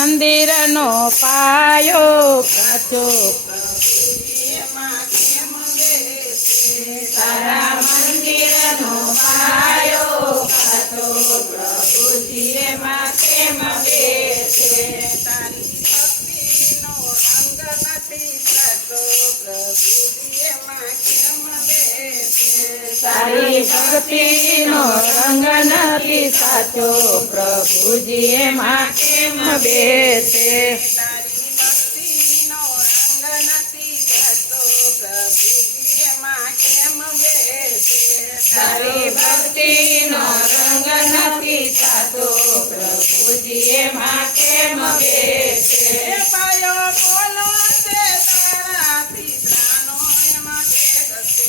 મંદિરનો પાયો કાચો તારા મંદિરનો પાયો કાચો પ્રભુજી એમાં કેમ બેસે તારી ભક્તિનો રંગ નથી સાચો પ્રભુજી એમાં કેમ બેસે તારી ભક્તિનો રંગ નથી સાચો પ્રભુજી એમાં કેમ બેસે તારી ભક્તિનો રંગ નથી સાચો પ્રભુજી એમાં કેમ બેસે પાયો બોલો છે તારા પિતરાનો એમાં ભેદ છે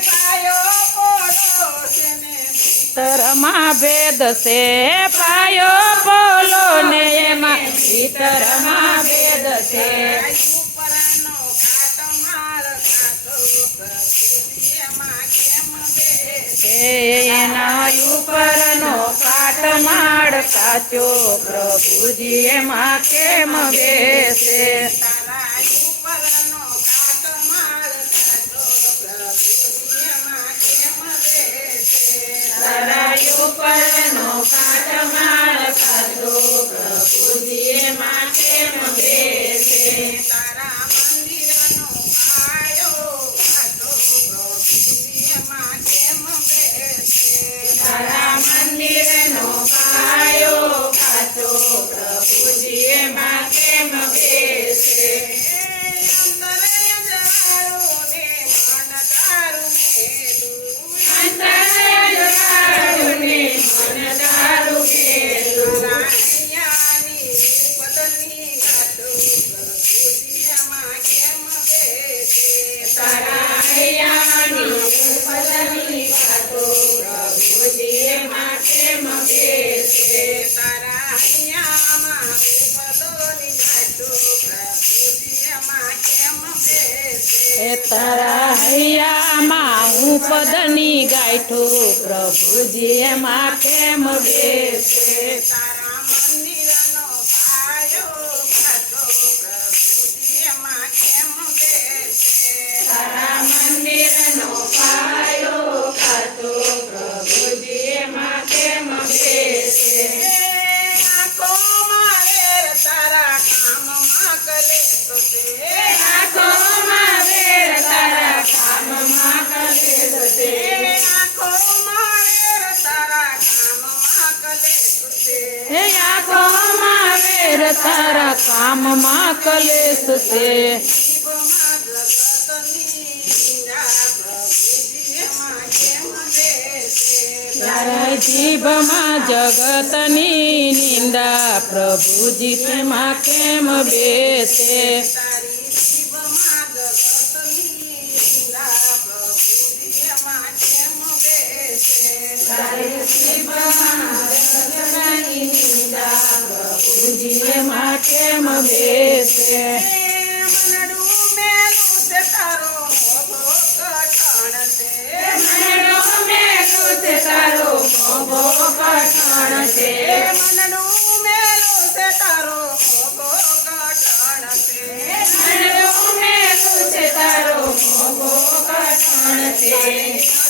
પાયો ભીતરમાં ભેદ છે પાયો બોલો ને એમાં ભીતરમાં ભેદ છે ઉપરનો કાટ માર કાચો પ્રભુજી એમાં કેમ બેસે એના ઉપરનો કાટ માળ કાચો પ્રભુજી એમાં કેમ બેસે તારા ઉપરનો કાટ માર કાચો પ્રભુજી એમાં કેમ બેસે તારા ઉપરનો કાટ માળ કાચો પ્રભુજી એમાં કેમ બેસે તારા મંદિરનો પાયો કાચો પ્રભુજી એમાં કેમ બેસે તારા મંદિરનો પાયો કાચો પ્રભુજી એમાં કેમ બેસે તારા હૈયામાં હું પદની ગાંઠો પ્રભુજી એમાં કેમ બેસે તારા મંદિરનો પાયો કાચો પ્રભુજી એમાં કેમ બેસે તારા મંદિરનો પાયો કાચો પ્રભુજી એમાં કેમ બેસે આંખોમાં વેર તારા કામમાં કલેશ છે આંખોમાં વેર તારા કામમાં કલેશ છે આંખોમાં વેર તારા કામમાં કલેશ છે હે આંખોમાં વેર તારા કામમાં કલેશ છે જીભમાં જગતની નિંદા પ્રભુજી એમાં કેમ બેસે તારી જીભમાં જગતની નિંદા પ્રભુજી એમાં કેમ બેસે મનડું મેલું છે તારો મોભો કઠણ છે મનડું મેલું છે તારો મોભો કઠણ છે મનડું મેલું છે તારો મોભો કઠણ છે મનડું મેલું છે તારો મોભો કઠણ છે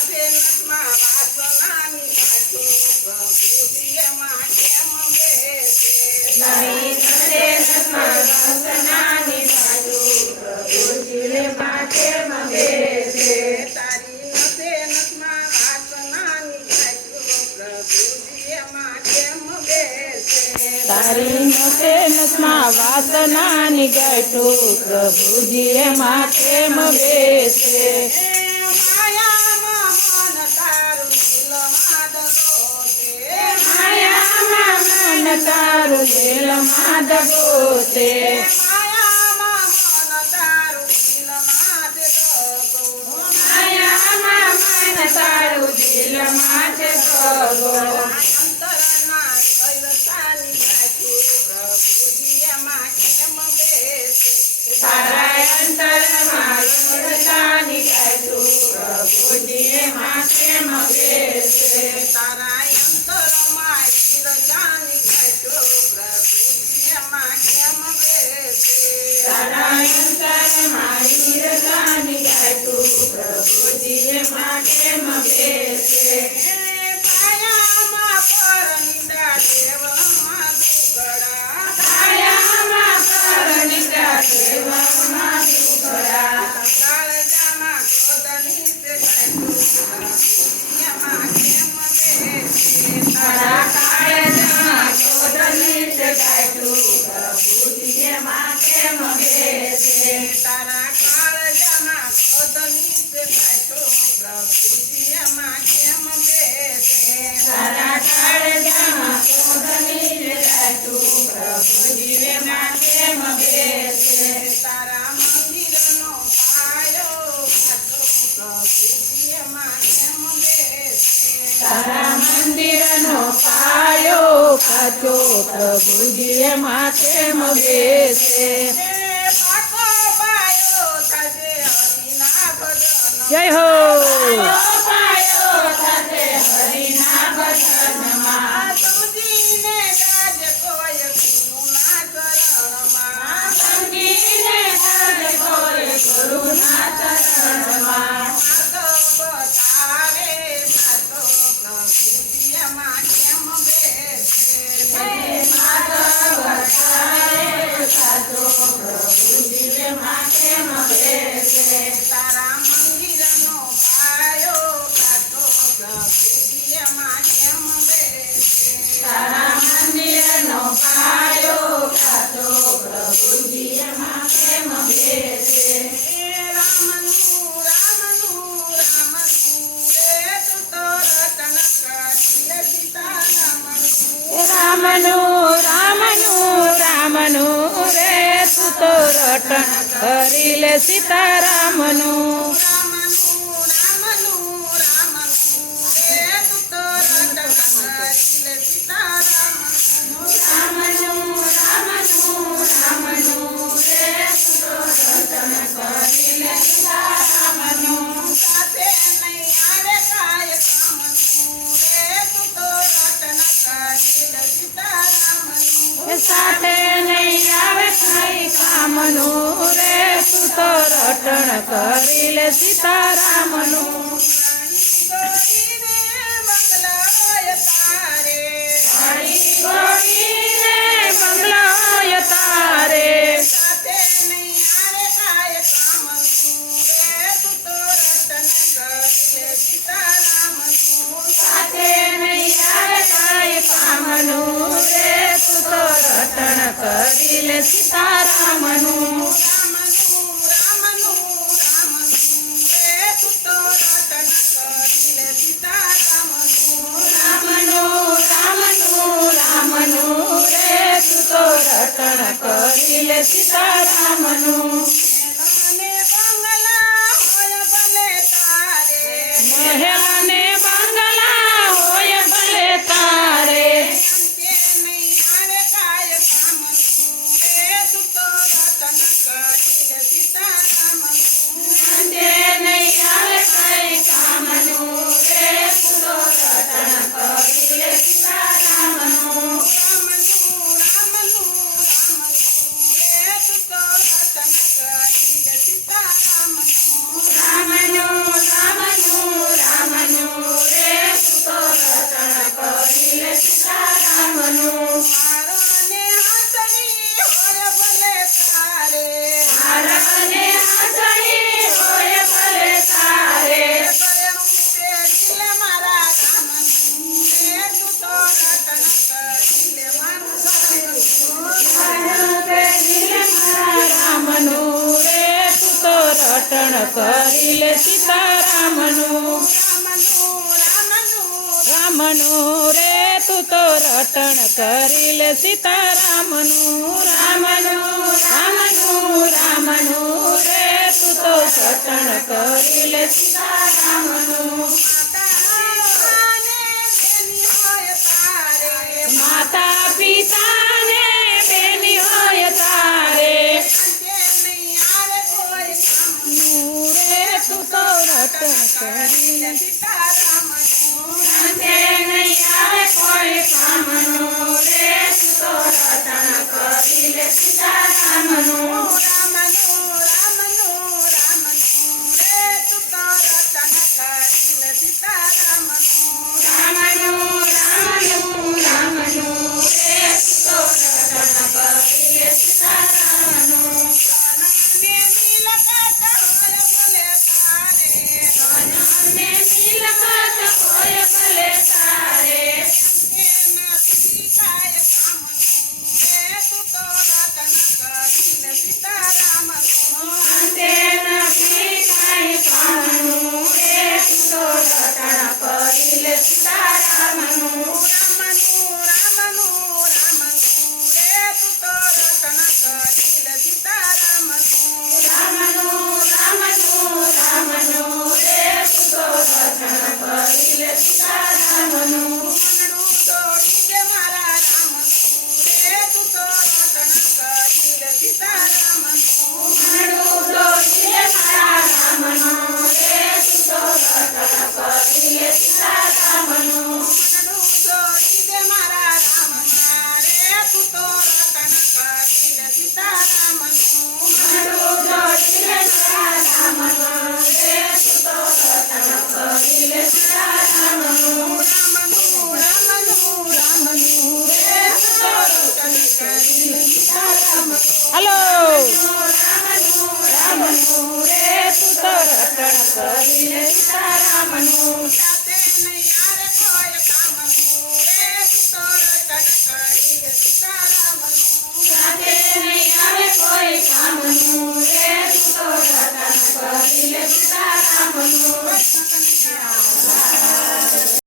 નસેનમાં વાસનાની કાચો પ્રભુજી એમાં કેમ બેસે તારી નસેનમાં વાસનાની કાચો પ્રભુજી એમાં કેમ બેસે તારી નસેનમાં વાસનાની કાચો પ્રભુજી એમાં કેમ બેસે તારી નસેનમાં વાસનાની ગાંઠો પ્રભુજી એમાં કેમ બેસે માયામાં મન તારું દિલમાં દગો છે માયામાં મન તારું દિલમાં દગો છે માયામાં મન તારું દિલમાં દગો માયામાં મન તારું દિલમાં દગો અંતરના વૈવસાની કાચો પ્રભુજી એમાં કેમ બેસે તારા અંતરમાં રડતાની ગાંઠો પ્રભુજી એમાં કેમ બેસે તારા તારા અંતર મારી રજાની જાય તું પ્રભુજી માં કેમ બેસે કાયામાં પર નિંદા દેવમાં દુકડા કાયામાં પર નિંદા દેવમાં દુકડા કાળજામાં ક્રોધની સે દુનિયામાં કેમ બેસે તારા કાળજામાં ક્રોધની જગાય તું પ્રભુજી માં કેમ બેસે તારા કાળજામાં ક્રોધની સે પ્રભુજીમાં કેમ બેસે તારા કાળજામાં ક્રોધની જગાય તું પ્રભુજી માં કેમ બેસે તારા મંદિરનો પાયો કાચો પ્રભુજીમાં કેમ બેસે તારા મંદિરનો પાયો કાચો પ્રભુજી માં કેમ બેસે પાકો પાયો થશે હરિના ભજન જય હો પાયો થશે હરિના ભજનમાં સમજીને ગાજ કોઈ ગુરુના ચરણમાં સમજીને ગાજ કોઈ ગુરુના ચરણમાં માધવ બતાવે સાચો પ્રભુજીમાં કેમ બેસે માધવ બતાવે સાચો પ્રભુજી માં કેમ બેસે તારા મંદિરનો પાયો કાચો પ્રભુજીમાં કેમ બેસે તારા મંદિરનો પાયો કાચો પ્રભુજી માં કેમ બેસે રામનું રે તું તો રટન કરી લે સીતારામનું રામનું રે તું તો રટણ કરી લે સીતારામનું રામનું રે તું તો રટન કરી લે સીતારામનું સાથે નહીં આવે કાય કામનું રે તું તો રટન કરી લે સીતારામનું સાથે નહીં આવે કઈ કામનું રે તું તો રટણ કરી લે સીતારામનું ગોળીને બંગલાય તારે સાથે નહીં આવે કઈ કામનું રે તું તો રટણ કરી લે સીતારામનું રે તું તો રટણ કરી લે સીતારામનું મહેલાને બંગલા હોય ભલે તારે અંતે નહીં આવે કઈ કામનું રે તું તો રટણ કરી લે સીતારામનું રામનું રે તું તો રટણ કરી લે સીતારામનું હારને હાથડી હોય ભલે તારે રામનું રે તું તો રટણ કરી લે સીતારામનું રામનું રે તું તો રટણ કરી લે સીતારામનું રામનું રે તું તો રટણ કરી લે સીતારામનું માતા પિતાને બેની હોય તારે રે તું તો રટણ કરી લે